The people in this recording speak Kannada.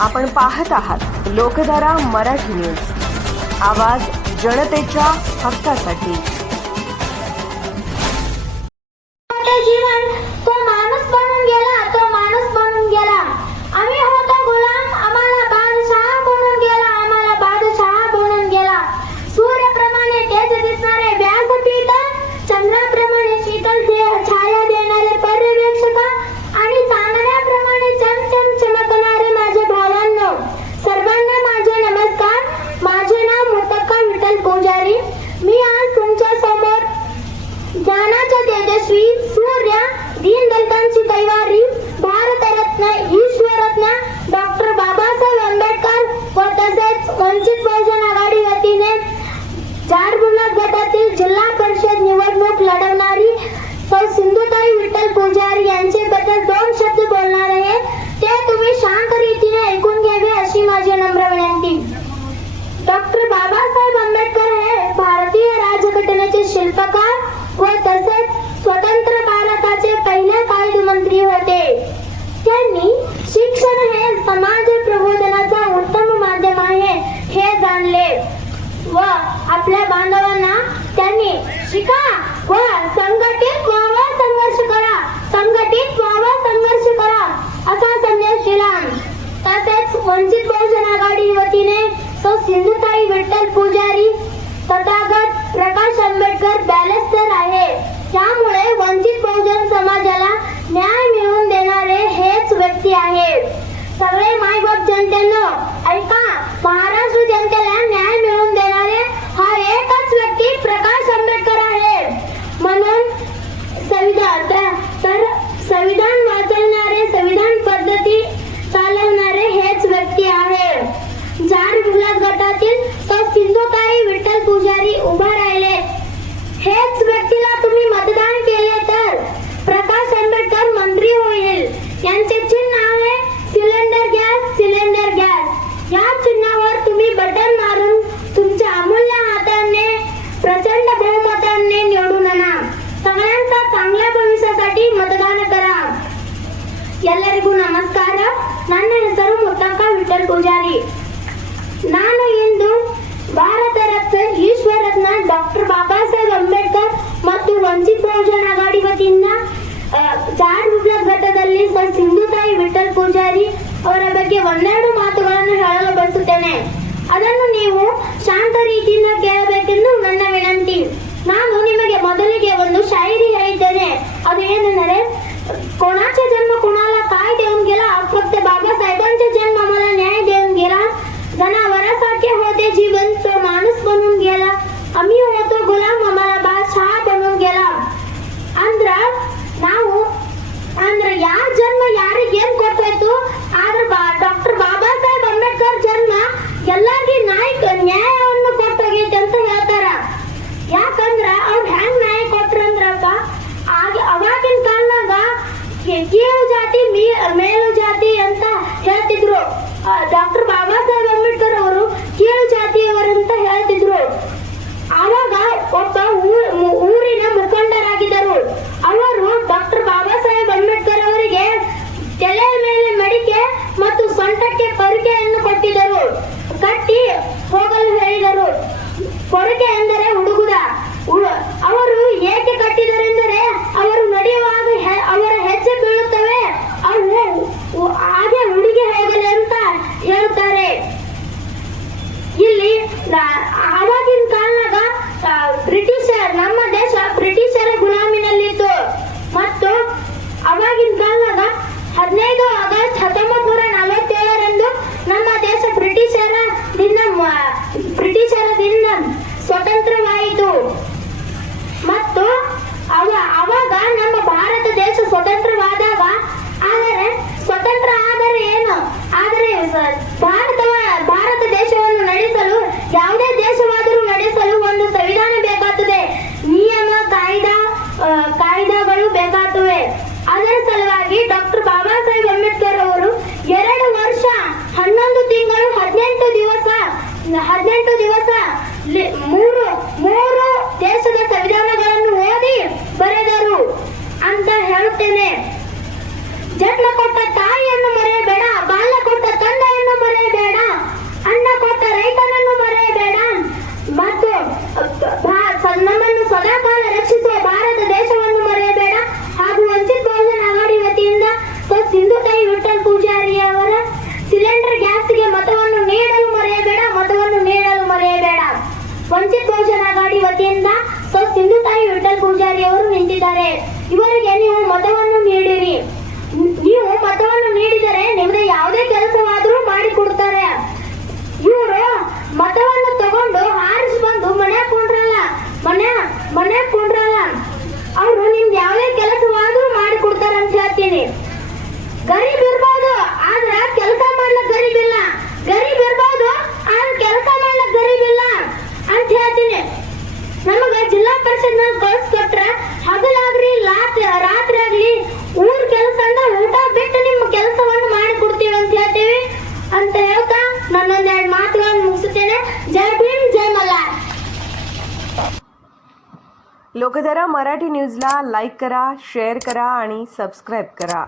आपण पाहत आहात लोकधारा मराठी न्यूज, आवाज जनतेच्या हक्कासाठी। जीवन तो माणूस बनून गेला आम्ही होतो गुलाम, आम्हाला बादशाह बनून गेला सूर्याप्रमाणे तेज दिसणारे व्यासपीठ, चंद्राप्रमाणे शीतल छाया देणारे पर्यवेक्षक आणि चांदण्याप्रमाणे चमचम चमकणारे माझे भावांनो, सर्वांना माझे नमस्कार। माझे नाव मुतक्का विठ्ठल पुजारी। मी आज तुमच्या समोर ज्ञानाचा तेजस्वी सूर्य, दीनदलितांची कैवारी, भारतरत्न ईश्वररत्न डॉक्टर बाबासाहेब आंबेडकर व तसेच वंचित बहुजन आघाडी वतीने जाडबुलाक गटातील जिल्हा परिषद निवडणूक लढवणारी सौ सिंधुताई विठ्ठल पुजारी यांच्याबद्दल दोन शब्द बोलणार आहे, ते तुम्ही शांत रीतीने ऐकून घ्यावे अशी माझी नम्र विनंती। डॉक्टर बाबासाहेब आंबेडकर हे भारतीय राज्यघटनेचे शिल्पकार व तसेच स्वतंत्र भारताचे पहिले कायदेमंत्री होते। त्यांनी शिक्षण हे समाज प्रबोधनाचा उत्तम माध्यम आहे हे जाणले व आपल्या बांधवांना त्यांनी शिका व संघटित व्हावा, संघर्ष करा असा संदेश दिला। तसेच वंचित बहुजन आघाडी वतीने सौ सिंधुताई विठ्ठल पुजारी तथागत प्रकाश आंबेडकर बॅरिस्टर आहे, त्यामुळे वंचित बहुजन समाजाला न्याय मिळवून देणारे हेच व्यक्ती आहेत। सगळे मायबाप जनतेनो ऐका, महाराष्ट्र जनतेला न्याय मिळवून देणारे हा एकच व्यक्ती प्रकाश आंबेडकर आहे। म्हणून संविधान वाचवणारे, संविधान पद्धती चालवणारे हेच व्यक्ती आहे। जाडबुलाक गटातील सौ सिंधुताई विठ्ठल पुजारी उभा राहिले, हेच व्यक्तीला तुम्ही मतदान केले तर प्रकाश आंबेडकर मंत्री होईल। यांचे चिन्ह आहे सिलेंडर गॅस। या चिन्हावर तुम्ही बटन मारून तुमच्या अमूल्य हाताने प्रचंड बहुमताने निवडून आणा। सगळ्यांचा चांगल्या भविष्यासाठी मतदान करा। ಎಲ್ಲರಿಗೂ ನಮಸ್ಕಾರ। ನನ್ನ ಹೆಸರು ಮುತ್ತಕ್ಕ ವಿಠ್ಠಲ್ ಪೂಜಾರಿ। ನಾನು ಇಂದು ಭಾರತ ರತ್ನ ಈಶ್ವರರತ್ನ ಡಾಕ್ಟರ್ ಬಾಬಾಸಾಹೇಬ್ ಅಂಬೇಡ್ಕರ್ ಮತ್ತು ವಂಚಿತ ಬಹುಜನ ಆಘಾಡಿ ವತಿಯಿಂದ ಜಾಡಬುಲಾಕ್ ಘಟ್ಟದಲ್ಲಿ ಸರ್ ಸಿಂಧುತಾಯಿ ವಿಠ್ಠಲ್ ಪೂಜಾರಿ ಅವರ ಬಗ್ಗೆ ಒಂದೆರಡು ಮಾತುಗಳನ್ನು ಹೇಳಲು ಬಯಸುತ್ತೇನೆ। ಅದನ್ನು ನೀವು ಶಾಂತ ರೀತಿಯಿಂದ ಕೇಳಬೇಕೆಂದು ನನ್ನ ವಿನಂತಿ। ನಾನು ನಿಮಗೆ ಮೊದಲಿಗೆ ಒಂದು शायरी ಹೇಳಿದ್ದೇನೆ, ಅದು ಏನೆಂದರೆ कोणाचा जन्म कोणाला काय देऊन गेला, फक्त बाबासाहेबांचा जन्म मला न्याय देऊन गेला। जनावरासारखे होते जीवन, तो माणूस बनून गेला। आम्ही होतो गुलाम, आम्हाला बादशाह बनून गेला। ಅಂದ್ರೆ ಯಾರ ಜನ್ಮ ಯಾರಿಗೆ ಏನ್ ಕೊಟ್ಟೋಯ್ತು, ಆದ್ರೆ ಡಾಕ್ಟರ್ ಬಾಬಾಸಾಹೇಬ್ ಅಂಬೇಡ್ಕರ್ ಜನ್ಮ ಎಲ್ಲರಿಗೂ ನ್ಯಾಯವನ್ನು ಕೊಟ್ಟೋಗೈತೆ ಅಂತ ಹೇಳ್ತಾರ। ಯಾಕಂದ್ರ ಅವ್ರು ಹೆಂಗ್ ನ್ಯಾಯ ಕೊಟ್ರಂದ್ರಪ್ಪ, ಅವಾಗಿನ ಕಾಲದಾಗ ಕೀಳು ಜಾತಿ ಮೇಲು ಜಾತಿ ಅಂತ ಹೇಳ್ತಿದ್ರು। ಡಾಕ್ಟರ್ ಬಾಬಾಸಾಹೇಬ್ ಅಂಬೇಡ್ಕರ್ ಅವರು ಕೀಳು ಜಾತಿಯವರಂತ ಹೇಳ್ತಿದ್ರು। ಆವಾಗ ಒಬ್ಬ ಊರಿನ ಮುಖಂಡರಾಗಿದ್ದರು। ಅವರು ಡಾಕ್ಟರ್ ಬಾಬಾಸಾಹೇಬ್ ಅಂಬೇಡ್ಕರ್ ಅವರಿಗೆ ತಲೆಯ ಮೇಲೆ ಮಡಿಕೆ ಮತ್ತು ಸೊಂಟಕ್ಕೆ ಪೊರಕೆಯನ್ನು ಕೊಟ್ಟಿದ್ದರು, ಕಟ್ಟಿ ಹೋಗಲು ಹೇಳಿದರು। ಪೊರಕೆ ಎಂದರೆ ಹುಡುಗುದ। ಅವರು ಏಕೆ ಕಟ್ಟಿದರೆಂದರೆ ಅವರು ನಡೆಯುವಾಗ ಅವರ ಹೆಜ್ಜೆ ಬೀಳುತ್ತವೆ, ಅವು ಹಾಗೆ ಹುಡುಗಿ ಹೋಗಲಿ ಅಂತ ಹೇಳ್ತಾರೆ। ಇಲ್ಲಿ ಆವಾಗಿನ ಕಾಲನಾಗ ನಮ್ಮ ದೇಶ ಬ್ರಿಟಿಷರ ಗುಲಾಮಿನಲ್ಲಿತ್ತು ಮತ್ತು ಆವಾಗಿನ ಕಾಲನಾಗ 15 ಆಗಸ್ಟ್ 1947ರಂದು ನಮ್ಮ ದೇಶ ಬ್ರಿಟಿಷರದಿಂದ ಸ್ವತಂತ್ರವಾಯಿತು ಮತ್ತು ಅವಾಗ ನಮ್ಮ ಭಾರತ ದೇಶ ಸ್ವತಂತ್ರವಾದಾಗ, ಆದರೆ ಸ್ವತಂತ್ರ ಆದರೆ ಏನು, ಆದರೆ ಭಾರತ ದೇಶವನ್ನು ನಡೆಸಲು ಯಾವುದೇ ದೇಶವಾದರೂ ನಡೆಸಲು ಒಂದು ಸಂವಿಧಾನ ಬೇಕಾಗುತ್ತದೆ, ನಿಯಮ ಕಾಯ್ದೆಗಳು ಬೇಕಾಗುತ್ತವೆ। ಅದರ ಸಲುವಾಗಿ ಡಾಕ್ಟರ್ ಬಾಬಾಸಾಹೇಬ್ ಅಂಬೇಡ್ಕರ್ ಅವರು 2 ವರ್ಷ 11 ತಿಂಗಳು 18 ದಿವಸ ಮೂರು ದೇಶದ ಸಂವಿಧಾನಗಳನ್ನು ಓದಿ ಬರೆದರು ಅಂತ ಹೇಳುತ್ತೇನೆ। ಜನ್ಮ ಕೊಟ್ಟ ತಾಯಿಯನ್ನು ಮರೆಯಬೇಡ, ಬಾಲ್ಯ ಕೊಟ್ಟ ತಂದೆಯನ್ನು लोकधारा मराठी न्यूजला लाईक करा, शेअर करा आणि सबस्क्राईब करा.